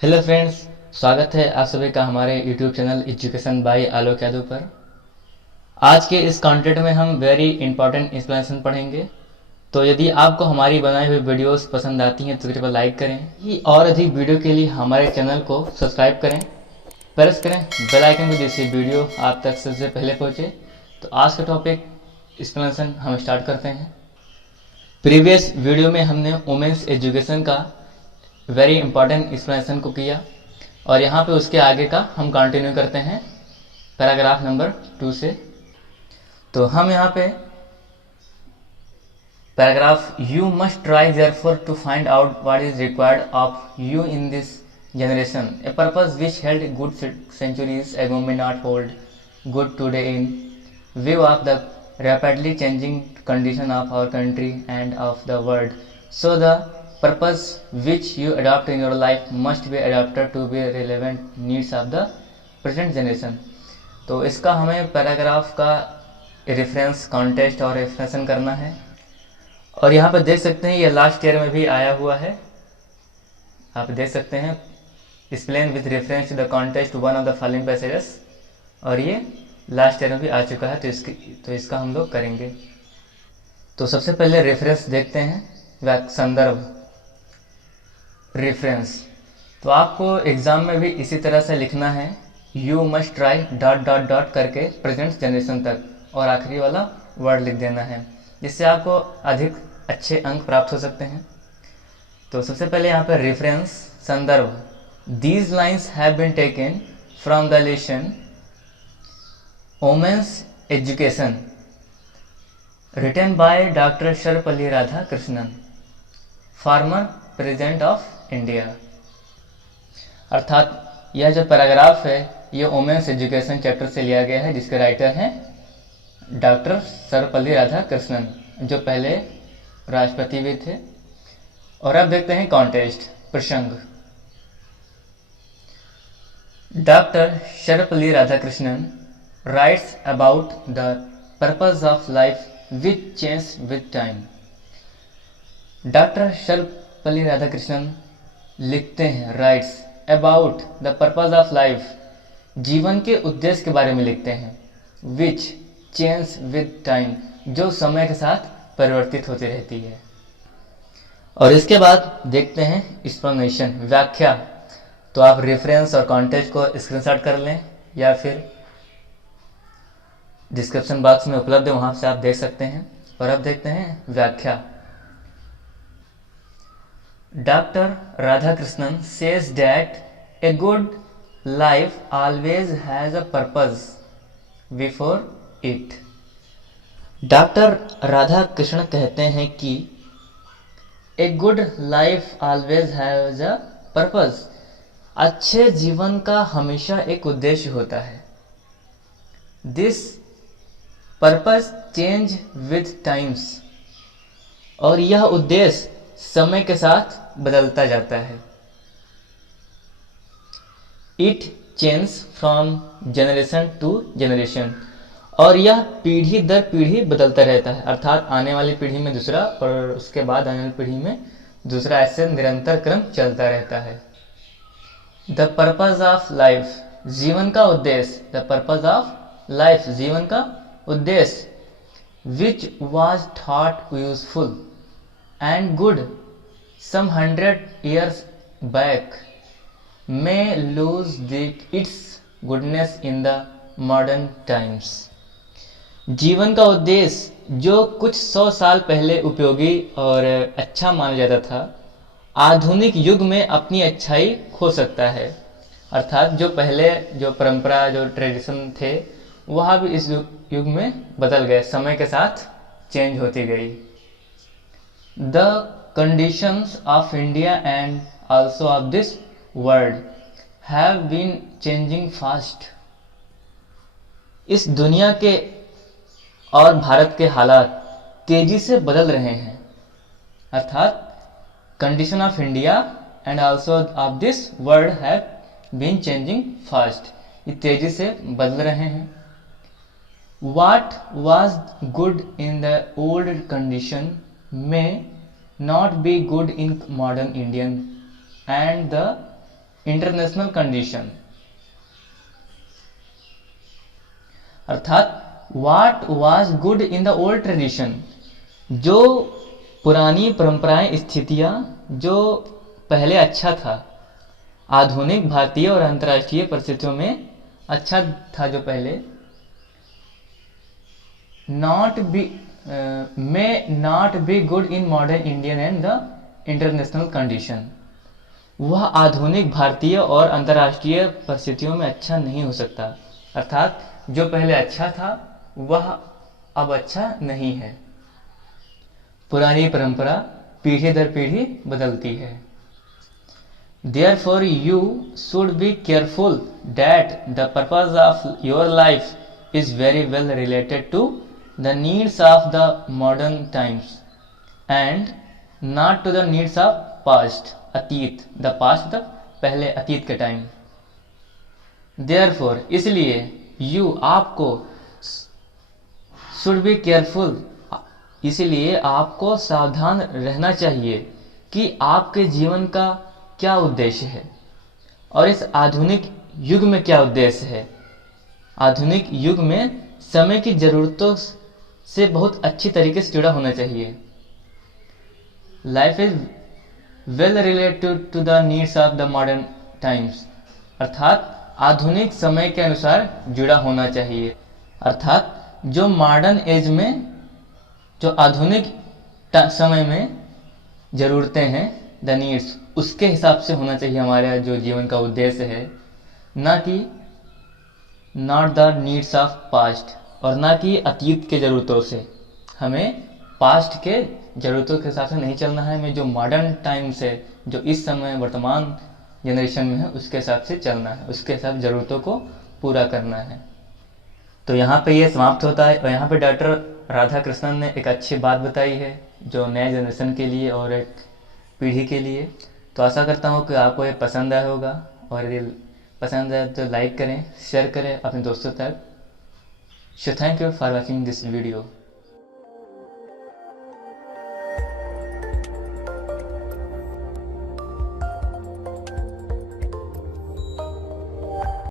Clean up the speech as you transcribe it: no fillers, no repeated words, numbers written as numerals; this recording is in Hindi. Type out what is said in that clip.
हेलो फ्रेंड्स, स्वागत है आप सभी का हमारे यूट्यूब चैनल एजुकेशन बाय आलोक यादव पर। आज के इस कंटेंट में हम वेरी इंपॉर्टेंट एक्सप्लेनेशन पढ़ेंगे। तो यदि आपको हमारी बनाई हुई वीडियोस पसंद आती हैं तो कृपया लाइक करें। ये और अधिक वीडियो के लिए हमारे चैनल को सब्सक्राइब करें, प्रेस करें बेल आइकन को, जिससे वीडियो आप तक सबसे पहले पहुँचे। तो आज का टॉपिक एक्सप्लेनेशन हम स्टार्ट करते हैं। प्रीवियस वीडियो में हमने वुमेंस एजुकेशन का वेरी इंपॉर्टेंट एक्सप्लेनेशन को किया और यहाँ पे उसके आगे का हम कंटिन्यू करते हैं पैराग्राफ नंबर 2 से। तो हम यहाँ पे paragraph you must try therefore to find out what is required of you in this generation, a purpose which held good centuries ago may not hold good today in view of the rapidly changing condition of our country and of the world. So the purpose which you adopt in your life must be adapted to be relevant needs of the present generation. तो इसका हमें पैराग्राफ का रेफरेंस, कॉन्टेक्स्ट और रेफरेंसन करना है। और यहाँ पर देख सकते हैं ये लास्ट ईयर में भी आया हुआ है। आप देख सकते हैं explain with reference to the context one of the following passages, और ये लास्ट ईयर में भी आ चुका है। तो इसका हम लोग करेंगे। तो सबसे पहले रेफरेंस देखते हैं, संदर्भ, रेफरेंस। तो आपको एग्जाम में भी इसी तरह से लिखना है, you must try dot dot dot करके प्रेजेंट जनरेशन तक, और आखिरी वाला वर्ड लिख देना है, जिससे आपको अधिक अच्छे अंक प्राप्त हो सकते हैं। तो सबसे पहले यहाँ पर रेफरेंस, संदर्भ। These lines have been taken from the lesson Women's Education written by Dr. Sarvepalli Radhakrishnan, former President of India। अर्थात यह जो पैराग्राफ है ये वुमेन्स एजुकेशन चैप्टर से लिया गया है, जिसके राइटर हैं डॉक्टर सर्वपल्ली राधाकृष्णन, जो पहले राष्ट्रपति भी थे। और अब देखते हैं कॉन्टेक्स्ट, प्रसंग। Dr. Sarvepalli Radhakrishnan writes about the purpose of life which changes with time. Dr. Sarvepalli Radhakrishnan लिखते हैं, writes about the purpose of life, जीवन के उद्देश्य के बारे में लिखते हैं, which changes with time, जो समय के साथ परिवर्तित होती रहती है। और इसके बाद देखते हैं एक्सप्लेनेशन, व्याख्या। तो आप रेफरेंस और कॉन्टेक्स्ट को स्क्रीनशॉट कर लें या फिर डिस्क्रिप्शन बॉक्स में उपलब्ध है, वहां से आप देख सकते हैं। और अब देखते हैं व्याख्या। Doctor Radhakrishnan says that a good life always has a purpose before it. Doctor Radhakrishnan कहते हैं कि a good life always has a purpose, अच्छे जीवन का हमेशा एक उद्देश्य होता है। This purpose change with times, और यह उद्देश्य समय के साथ बदलता जाता है। It change from generation to generation, और यह पीढ़ी दर पीढ़ी बदलता रहता है। अर्थात आने वाली पीढ़ी में दूसरा और उसके बाद आने वाली पीढ़ी में दूसरा, ऐसे निरंतर क्रम चलता रहता है। द पर्पज ऑफ लाइफ, जीवन का उद्देश्य। द पर्पज ऑफ लाइफ, जीवन का उद्देश्य। Which was thought useful and good some 100 years back may lose its goodness in the modern times. जीवन का उद्देश्य जो कुछ 100 साल पहले उपयोगी और अच्छा माना जाता था, आधुनिक युग में अपनी अच्छाई खो सकता है। अर्थात जो पहले जो परंपरा, जो ट्रेडिशन थे, वह भी इस युग में बदल गए, समय के साथ चेंज होती गई। The conditions of India and also of this world have been changing fast. इस दुनिया के और भारत के हालात तेजी से बदल रहे हैं। अर्थात condition of India and also of this world have been changing fast, ये तेजी से बदल रहे हैं। What was good in the old condition में not be good in modern Indian, and the international condition, अर्थात what was good in the old tradition, जो पुरानी परंपराएं स्थितियां जो पहले अच्छा था, आधुनिक भारतीय और अंतर्राष्ट्रीय परिस्थितियों में अच्छा था जो पहले, may not be good in modern Indian and the international condition, वह आधुनिक भारतीय और अंतर्राष्ट्रीय परिस्थितियों में अच्छा नहीं हो सकता, अर्थात जो पहले अच्छा था वह अब अच्छा नहीं है। पुरानी परंपरा पीढ़ी दर पीढ़ी बदलती है। Therefore you should be careful that the purpose of your life is very well related to the needs of the modern times and not to the needs of past, अतीत, the past मतलब पहले अतीत के टाइम। Therefore इसलिए you आपको, should be careful इसलिए आपको सावधान रहना चाहिए कि आपके जीवन का क्या उद्देश्य है और इस आधुनिक युग में क्या उद्देश्य है। आधुनिक युग में समय की जरूरतों से बहुत अच्छी तरीके से जुड़ा होना चाहिए। Life is well related to the needs of the modern times, अर्थात आधुनिक समय के अनुसार जुड़ा होना चाहिए, अर्थात जो मॉडर्न एज में, जो आधुनिक समय में ज़रूरतें हैं, द नीड्स, उसके हिसाब से होना चाहिए हमारा जो जीवन का उद्देश्य है, ना कि not the needs of past, और ना कि अतीत के ज़रूरतों से। हमें पास्ट के ज़रूरतों के हिसाब से नहीं चलना है, हमें जो मॉडर्न टाइम्स है, जो इस समय वर्तमान जनरेशन में है, उसके हिसाब से चलना है, उसके हिसाब से ज़रूरतों को पूरा करना है। तो यहाँ पे ये समाप्त होता है। और यहाँ पे डॉक्टर राधा कृष्णन ने एक अच्छी बात बताई है जो नए जनरेशन के लिए और एक पीढ़ी के लिए। तो आशा करता हूँ कि आपको ये पसंद आया होगा, और यदि पसंद आए तो लाइक करें, शेयर करें अपने दोस्तों तक। So thank you for watching this video.